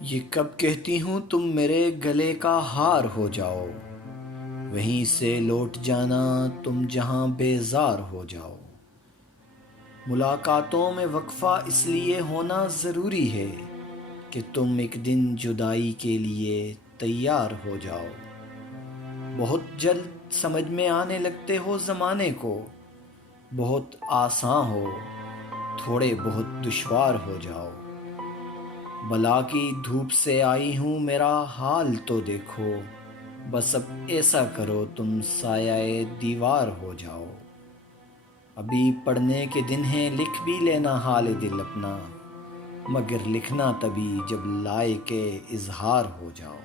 یہ کب کہتی ہوں تم میرے گلے کا ہار ہو جاؤ، وہیں سے لوٹ جانا تم جہاں بیزار ہو جاؤ۔ ملاقاتوں میں وقفہ اس لیے ہونا ضروری ہے کہ تم ایک دن جدائی کے لیے تیار ہو جاؤ۔ بہت جلد سمجھ میں آنے لگتے ہو زمانے کو، بہت آساں ہو تھوڑے بہت دشوار ہو جاؤ۔ بلا کی دھوپ سے آئی ہوں میرا حال تو دیکھو، بس اب ایسا کرو تم سایہ دیوار ہو جاؤ۔ ابھی پڑھنے کے دن ہیں لکھ بھی لینا حال دل اپنا، مگر لکھنا تبھی جب لائق اظہار ہو جاؤ۔